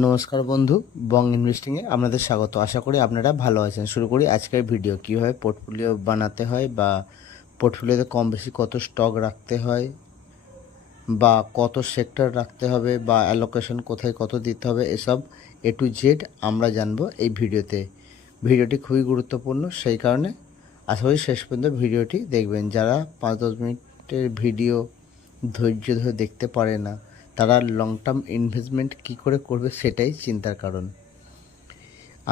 নমস্কার বন্ধু, বং ইনভেস্টিংয়ে আপনাদের স্বাগত। আশা করি আপনারা ভালো আছেন। শুরু করি আজকের ভিডিও। কীভাবে পোর্টফোলিও বানাতে হয় বা পোর্টফোলিওতে কম বেশি কত স্টক রাখতে হয় বা কত সেক্টর রাখতে হবে বা অ্যালোকেশন কোথায় কত দিতে হবে, এসব A to Z আমরা জানবো এই ভিডিওতে। ভিডিওটি খুবই গুরুত্বপূর্ণ, সেই কারণে আশা করি শেষ পর্যন্ত ভিডিওটি দেখবেন। যারা 5-10 মিনিটের ভিডিও ধৈর্য ধরে দেখতে পারে না, তারা লং টার্ম ইনভেস্টমেন্ট কী করে করবে সেটাই চিন্তার কারণ।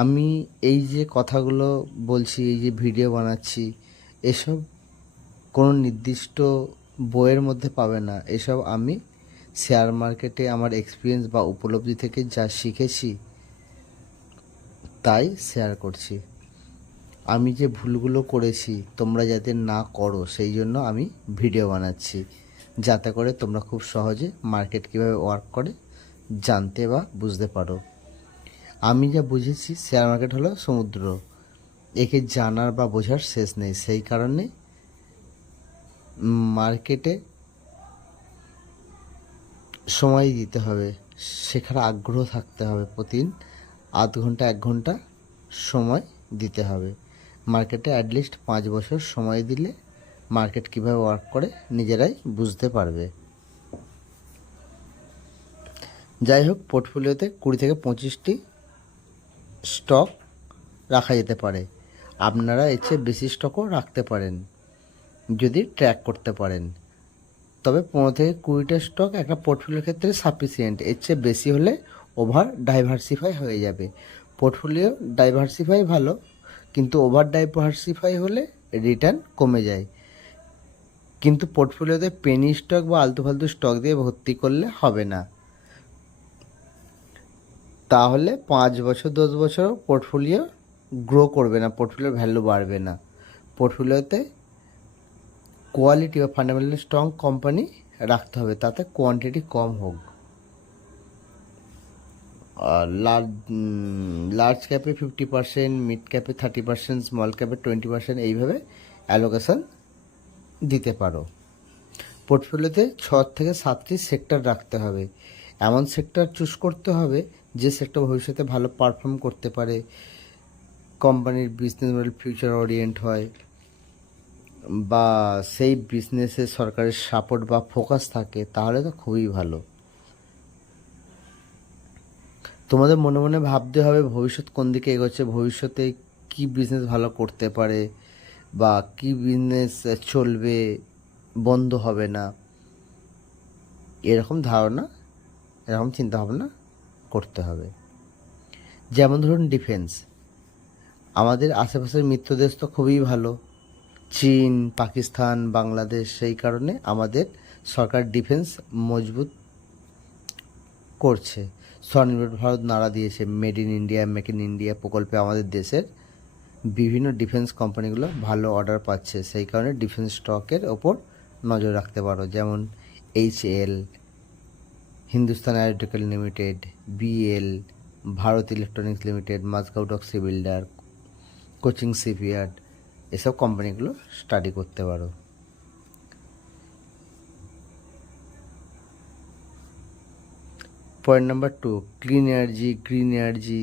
আমি এই যে কথাগুলো বলছি, এই যে ভিডিও বানাচ্ছি, এসব কোনো নির্দিষ্ট বইয়ের মধ্যে পাবে না। এসব আমি শেয়ার মার্কেটে আমার এক্সপিরিয়েন্স বা উপলব্ধি থেকে যা শিখেছি তাই শেয়ার করছি। আমি যে ভুলগুলো করেছি তোমরা যাতে না করো সেই জন্য আমি ভিডিও বানাচ্ছি, যাতে করে তোমরা খুব সহজে মার্কেট কীভাবে ওয়ার্ক করে জানতে বা বুঝতে পারো। আমি যা বুঝেছি, শেয়ার মার্কেট হলো সমুদ্র, একে জানার বা বোঝার শেষ নেই। সেই কারণে মার্কেটে সময় দিতে হবে, শেখার আগ্রহ থাকতে হবে। প্রতিদিন আধ ঘন্টা 1 ঘন্টা সময় দিতে হবে। মার্কেটে অ্যাটলিস্ট 5 বছর সময় দিলে মার্কেট কীভাবে ওয়ার্ক করে নিজেরাই বুঝতে পারবে। যাই হোক, পোর্টফোলিওতে 20 থেকে 25টি স্টক রাখা যেতে পারে। আপনারা এর চেয়ে বেশি স্টকও রাখতে পারেন যদি ট্র্যাক করতে পারেন। তবে 15 থেকে 20টা স্টক একটা পোর্টফোলিওর ক্ষেত্রে সাফিসিয়েন্ট। এর চেয়ে বেশি হলে ওভার ডাইভার্সিফাই হয়ে যাবে। পোর্টফোলিও ডাইভার্সিফাই ভালো, কিন্তু ওভার ডাইভার্সিফাই হলে রিটার্ন কমে যায়। কিন্তু পোর্টফোলিওতে পেনি স্টক বা আলতু ফালতু স্টক দিয়ে ভর্তি করলে হবে না। তাহলে 5 বছর 10 বছরও পোর্টফোলিও গ্রো করবে না, পোর্টফোলিওর ভ্যালু বাড়বে না। পোর্টফোলিওতে কোয়ালিটি বা ফান্ডামেন্টালি স্ট্রং কোম্পানি রাখতে হবে, তাতে কোয়ান্টিটি কম হোক। লার্জ ক্যাপে 50%, মিড ক্যাপে 30%, স্মল ক্যাপে 20%, এইভাবে অ্যালোকেশন দিতে পারো। পোর্টফোলিওতে 6 থেকে 7টি সেক্টর রাখতে হবে। এমন সেক্টর চুজ করতে হবে যে সেক্টর ভবিষ্যতে ভালো পারফর্ম করতে পারে, কোম্পানির বিজনেস মডেল ফিউচার ওরিয়েন্ট হয়, বা সেই বিজনেসে সরকারের সাপোর্ট বা ফোকাস থাকে, তাহলে তো খুবই ভালো। তোমাদের মনে মনে ভাবতে হবে ভবিষ্যৎ কোন দিকে এগোচ্ছে, ভবিষ্যতে কি বিজনেস ভালো করতে পারে বা কি বিজনেস চলবে, বন্ধ হবে না, এরকম ধারণা, এরকম চিন্তাভাবনা করতে হবে। যেমন ধরুন ডিফেন্স, আমাদের আশেপাশের মিত্র দেশ তো খুবই ভালো, চীন, পাকিস্তান, বাংলাদেশ। সেই কারণে আমাদের সরকার ডিফেন্স মজবুত করছে। স্বনির্ভর ভারত নাড়া দিয়েছে, made in India, make in India প্রকল্পে আমাদের দেশের বিভিন্ন ডিফেন্স কোম্পানিগুলো ভালো অর্ডার পাচ্ছে। সেই কারণে ডিফেন্স স্টকের ওপর নজর রাখতে পারো। যেমন HAL, Hindustan Aeronautical Limited, BL, Bharat Electronics Limited, Mazagon Dock ship builder, Cochin shipyard, এসব কোম্পানিগুলো স্টাডি করতে পারো। Point number 2, clean energy, green energy,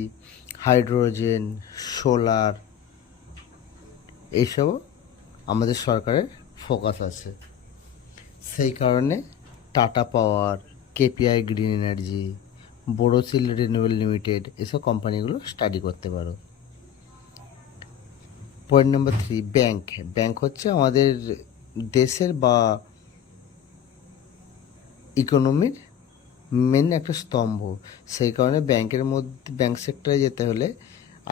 hydrogen, solar, এইসবও আমাদের সরকারের ফোকাস আছে। সেই কারণে Tata power, KPI green energy, Borosil renewable limited, এসব কোম্পানিগুলো স্টাডি করতে পারো। Point number 3, bank. ব্যাংক হচ্ছে আমাদের দেশের বা ইকোনমির মেন একটা স্তম্ভ। সেই কারণে ব্যাংকের মধ্যে, ব্যাংক সেক্টরে যেতে হলে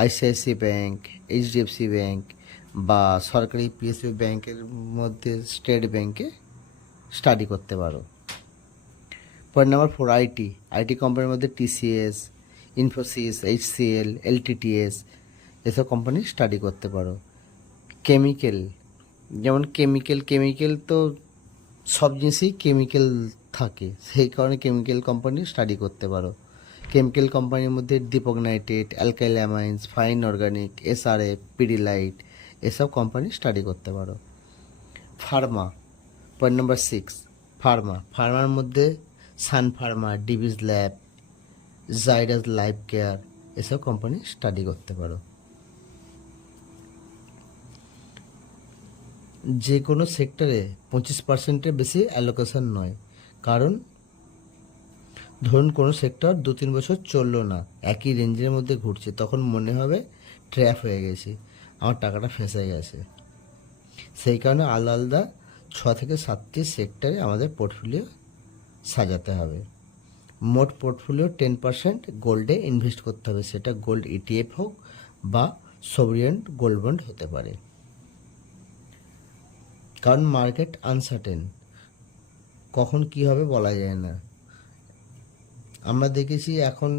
ICICI ব্যাংক, HDFC ব্যাংক বা সরকারি PSU ব্যাংকের মধ্যে স্টেট ব্যাংকে স্টাডি করতে পারো। পয়েন্ট নাম্বার 4, আইটি কোম্পানির মধ্যে TCS, ইনফোসিস, HCL, LTTS, এসব কোম্পানি স্টাডি করতে পারো। কেমিক্যাল, যেমন কেমিক্যাল তো সব জিনিসই কেমিক্যাল থাকে, সেই কারণে কেমিক্যাল কোম্পানি স্টাডি করতে পারো। কেমিক্যাল কোম্পানির মধ্যে Deepak nitrate, alkyl amines, fine organic, SRF, Pidilite, এসব কোম্পানি স্টাডি করতে পারো। ফার্মা, পয়েন্ট নাম্বার 6, ফার্মার মধ্যে Sun Pharma, Divi's lab, Zydus life care, এসব কোম্পানি স্টাডি করতে পারো। যে কোনো সেক্টরে 25%-এর বেশি অ্যালোকেশন নয়, কারণ ধরুন কোনো সেক্টর 2-3 বছর চললো না, একই রেঞ্জের মধ্যে ঘুরছে, তখন মনে হবে ট্র্যাপ হয়ে গেছি, আমার টাকাটা ফেঁসে গেছে। সেই কারণে আলাদা আলাদা 6 থেকে 7টি সেক্টরে আমাদের পোর্টফোলিও সাজাতে হবে। মোট পোর্টফোলিও 10% গোল্ডে ইনভেস্ট করতে হবে, সেটা গোল্ড ইটিএফ হোক বা সভরিয়েন গোল্ড বন্ড হতে পারে। কারণ মার্কেট আনসার্টেন, কখন কি হবে বলা যায় না। আমরা দেখেছি এখন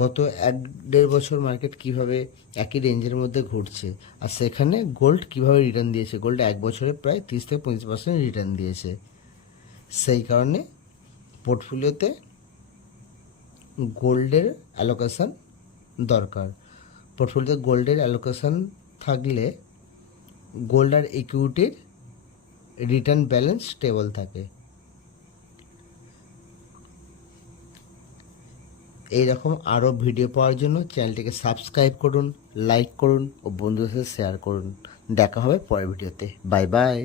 গত 1-1.5 বছর মার্কেট কিভাবে একই রেঞ্জের মধ্যে ঘুরছে, আর সেখানে গোল্ড কিভাবে রিটার্ন দিয়েছে। গোল্ড 1 বছরে প্রায় 30-35% রিটার্ন দিয়েছে। সেই কারণে পোর্টফোলিওতে গোল্ডের অ্যালোকেশন দরকার। পোর্টফোলিওতে গোল্ডের অ্যালোকেশন থাকলে গোল্ড আর ইকুইটির রিটার্ন ব্যালেন্স স্টেবল থাকে। এই রকম আরও ভিডিও পাওয়ার জন্য চ্যানেলটিকে সাবস্ক্রাইব করুন, লাইক করুন ও বন্ধুদের সাথে শেয়ার করুন। দেখা হবে পরের ভিডিওতে। Bye bye.